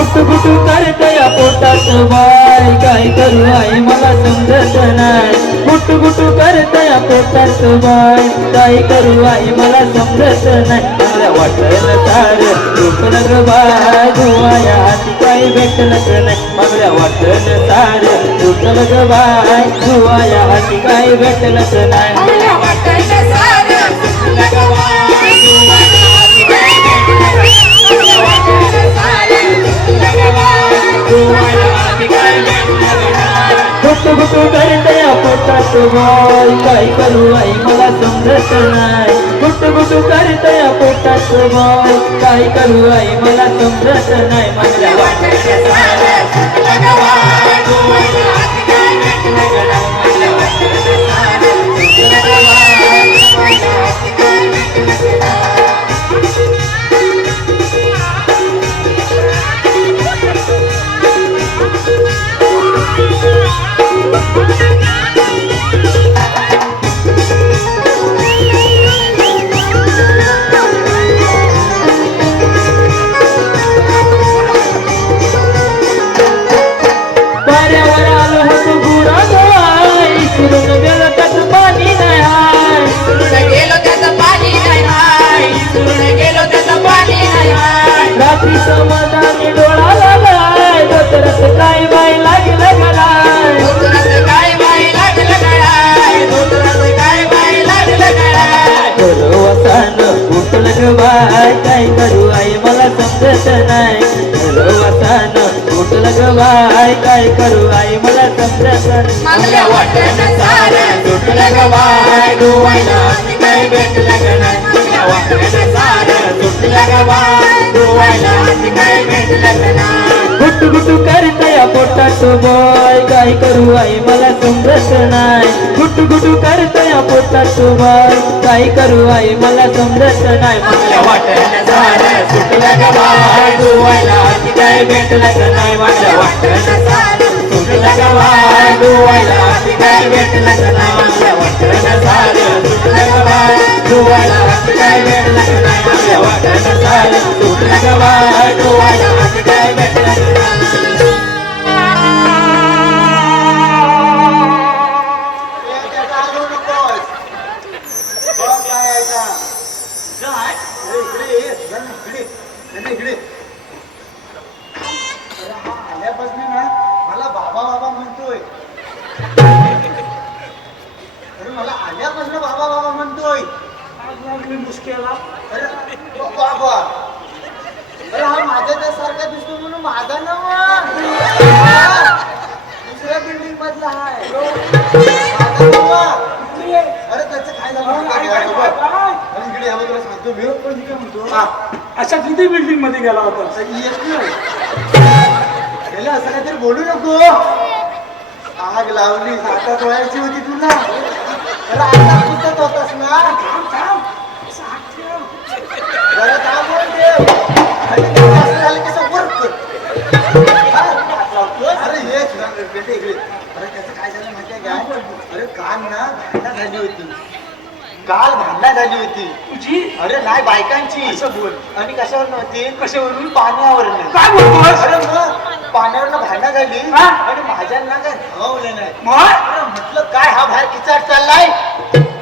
गुटू गुटू करत या पोटात बाय काय करू आई मला समजत नाही. गुटू गुटू करत या पोटात बाय काय करू आई मला समजत नाही. मला वाटलं तार झोपलं ग बाय धुवाया हाती काही भेटलं नाही. मला वाटलं तार झोपलं ग बाय धुवाया हाती काही भेटलं नाही. मला वाटायला ग गुटू गुटू करते या पोटात बाय काय करू आई मला समजत नाही. गुटू गुटू करते या पोटात बाय काय करू आई मला समजत नाही. मला काय करू आई मला समजत नाही उठलं ग काय करू आई मला समजत नाही वाटलं सारं काय भेटलं ग नाही. वाटलं सारं काय भेटलं ग नाही. गुटू गुटू पोटात बाय काय करू आई मला समजत नाही गुटू गुटू करतया पोटात बाय काय करू आई मला समजत नाही मला वाटलं सारं सुटलं का बाय. डोवायला काय भेटलं ग नाही. मला वाटलं सारं सुटलं का बाय. डोवायला काय भेटलं ग नाही. मला वाटलं सारं मला बाबा बाबा म्हणतोय. अरे मला आल्यापासून बाबा बाबा म्हणतोय. अरे बाबा. अरे हा माझ्या त्यासारखा दिसतो म्हणून माझा नाव पण मी काय म्हणतो? अशा किती बिल्डिंगमध्ये गेला होता? असं येत नाही. त्याला असं काहीतरी बोलू नको. आग लावली हातात वयाची होती तुला. आता होतास ना. जरा का बोलते अरे ते असं झालं की असं वर कर. हा? अरे इकडे त्याचं काय झालं माहितीये काय अरे काल ना झाली होती. काल भांडणं झाली होती. तुझी? अरे नाही बायकांची. असं बोल. आणि कशावर नव्हती कशावरून? पाण्यावर काय बोलतोस? अरे मग पाण्यावर भांडणं झाली. हा? आणि माझ्यांना काय धावलं नाही. मग? अरे म्हटलं काय हा बाहेर किचाट चाललाय?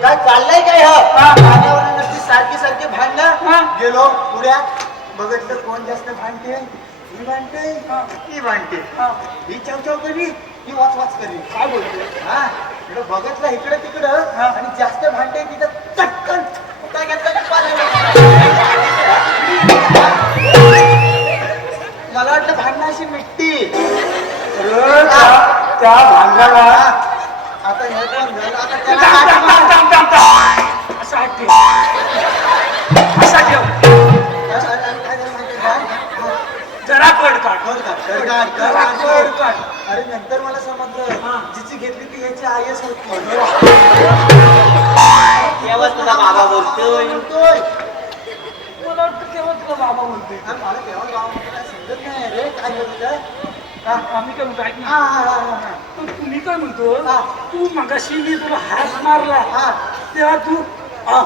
काय चाललाय काय हा? हा. पाण्यावर नुसती सारखी सारखी हा. भांडणं गेलो पुढ्यात बघितलं कोण जास्त भांडते? ही भांडते? ही. भांडते. हा. ही चाव चाव करी ही वाच वाच करी काय बोलतोय हा. इकडं बघितलं इकडं तिकडं आणि जास्त भांडते तिथं चटकन काय. मला वाटलं भांडणाशी मिट्टी. त्या- त्या भांडणाला आता हे झालं. आता त्याला जरा कड काढ. कर काढ, कर काढ, कर जरा काढ, कड कर. काढ. अरे नंतर मला हा. समजलं जिची घेतली ती याची आयस होती तेव्हा तुझा बाबा बोलतोय. म्हणतोय. मला वाटतं तुला बाबा बोलतोय? अरे मला तेव्हा गावामध्ये काय समजत नाही. रे काय बोलतोय? हा, आम्ही काय म्हणतो ऐक ना. हा हा हा हा तुम्ही काय म्हणतो? हा. तू मगाशी मी तुला हात मारला. हा. तेव्हा तू आ,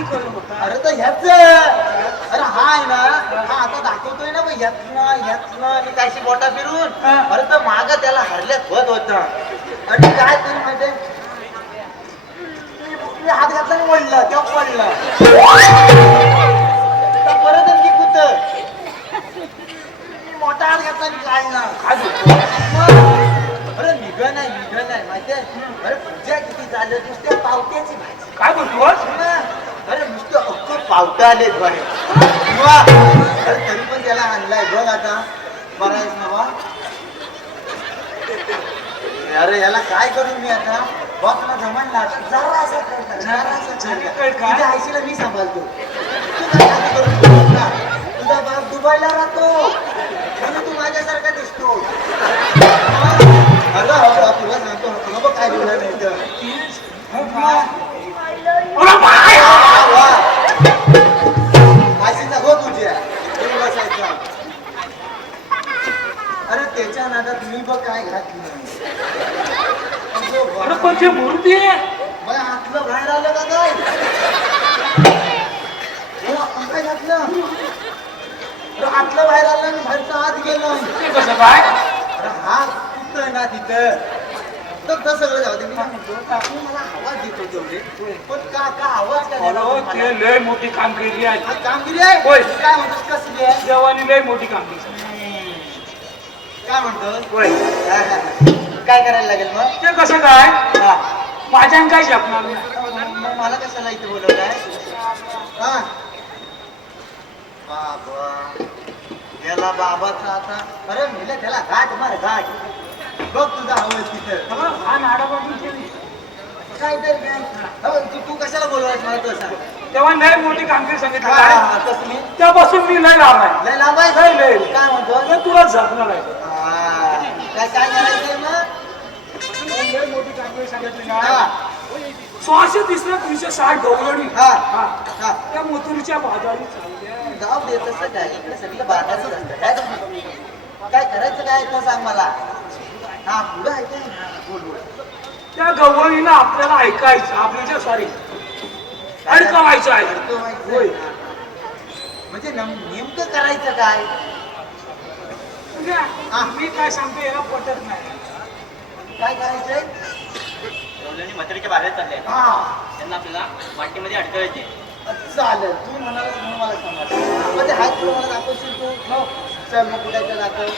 काय करू होता अरे तर ह्याच हा आहे ना हा आता दाखवतोय ना मग यातनं यातनं मी कायशी बोटा फिरून. अरे तर माग त्याला हरल्यात होत. होता आणि काय तरी म्हणजे मी- हात घातला आणि वळलं तेव्हा पडलं. तर परत आणखी कुत मोठा हात घातला आणि काढला काय बोलतो? मग, अरे निघ नाही निघ नाही माहितीये अरे पूजा किती झालं नुसत्या पावट्याची भाजी. काय बोलतोस अरे नुसतं अख्खं पावटं आले अरे तरी पण त्याला आणलाय बघ आता. बरा आहेस ना अरे याला काय करू मी आता? बॉस ना जमणला जरा असं जरा असं आईशीला मी सांभाळतो. तू काय काळजी करू. तुझा बाप दुबईला राहतो. म्हणून तू माझ्यासारखा दिसतो. अगं, तुला सांगतो तुला बघ काय अरे बाय! आतलं बाहेर आलं आणि बाहेरचं आत गेलं. ते कसं काय? अरे हा कुठं ना तिथं. तर तर सगळं जाऊ दे मी काय म्हणतो काकू मला आवाज तेवढे. पण का का आवाज काय? ते लय मोठी कामगिरी आहे. कामगिरी आहे? होय. काय म्हणतोस कसली आहे? देवानी लय मोठी कामगिरी. काय म्हणतोस होय. हा, हा, हा. काय करायला लागेल मग? ते कसं काय? हा. माझ्यान काय शकणार मग मला कशाला इथे बोलवलंय? हा. बाबा. गेला बाबाचा आता अरे मेले त्याला घाट मार घाट. बघ तुझा हवं तिथं. हा केली काय तू तू कशाला बोलवायच मला तो सांग. तेव्हा लय मोठी कामगिरी सांगितलं. काय हा, कसली त्यापासून मी लय लाभ आहे. लय लांब आहे? लय लय. काय म्हणतो? तुला आहे. हा, काय काय करायचंय मग? लय मोठी कामगिरी सांगितली हा. सोळाशे तिसऱ्या तीनशे साठ गवळणी. हा. हा. हा. त्या मथुरीच्या बाजारी चालल्या. दे तसं काय? इकडे सगळं बाजारच असतं. काय करतो? काय करायचं काय? तो सांग मला. हा पुढं आहे काय हा, बोल बोल. त्या गवळीला आपल्याला ऐकायचं आपल्याच्या सॉरी अडकवायचं आहे. होय म्हणजे नम- नेमकं करायचं काय? म्हणजे मी काय सांगतो याला पटत नाही. काय करायचंय? रवल्याने म्हातारीच्या बाहेर चालले. हा. त्यांना आपल्याला वाटीमध्ये अडकवायचे चालेल तू म्हणाला म्हणून मला सांगा. म्हणजे हात तुला मला दाखवशील तू? हो. चल मग कुठायचं दाखव.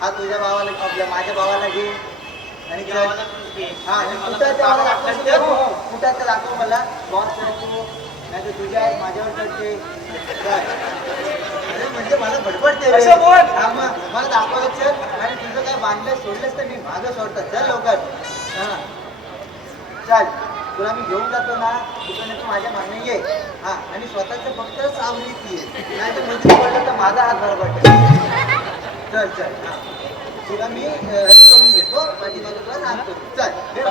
हा तुझ्या भावाला आपल्या माझ्या भावाला घे. आणि. हा मला दाखवशील वाटलं हो, हो. कुठायचं दाखव मला. बॉस चढतो नाही तर तुझ्या माझ्यावर चढते. म्हणजे मला. हा मग मला दाखवलं चल आणि तुझं काय बांधलं सोडलंस तर मी मागं सोडतात चल लवकर. हा. चल. तुला मी घेऊन जातो ना तिकडे तू माझ्या मागणे ये. हा आणि स्वतःच फक्त सावलीत ये. नाही तर पडलं तर माझा हात बरोबर चल चल हा. तुला मी करून घेतो पाठीमागे तुला सांगतो. चल हे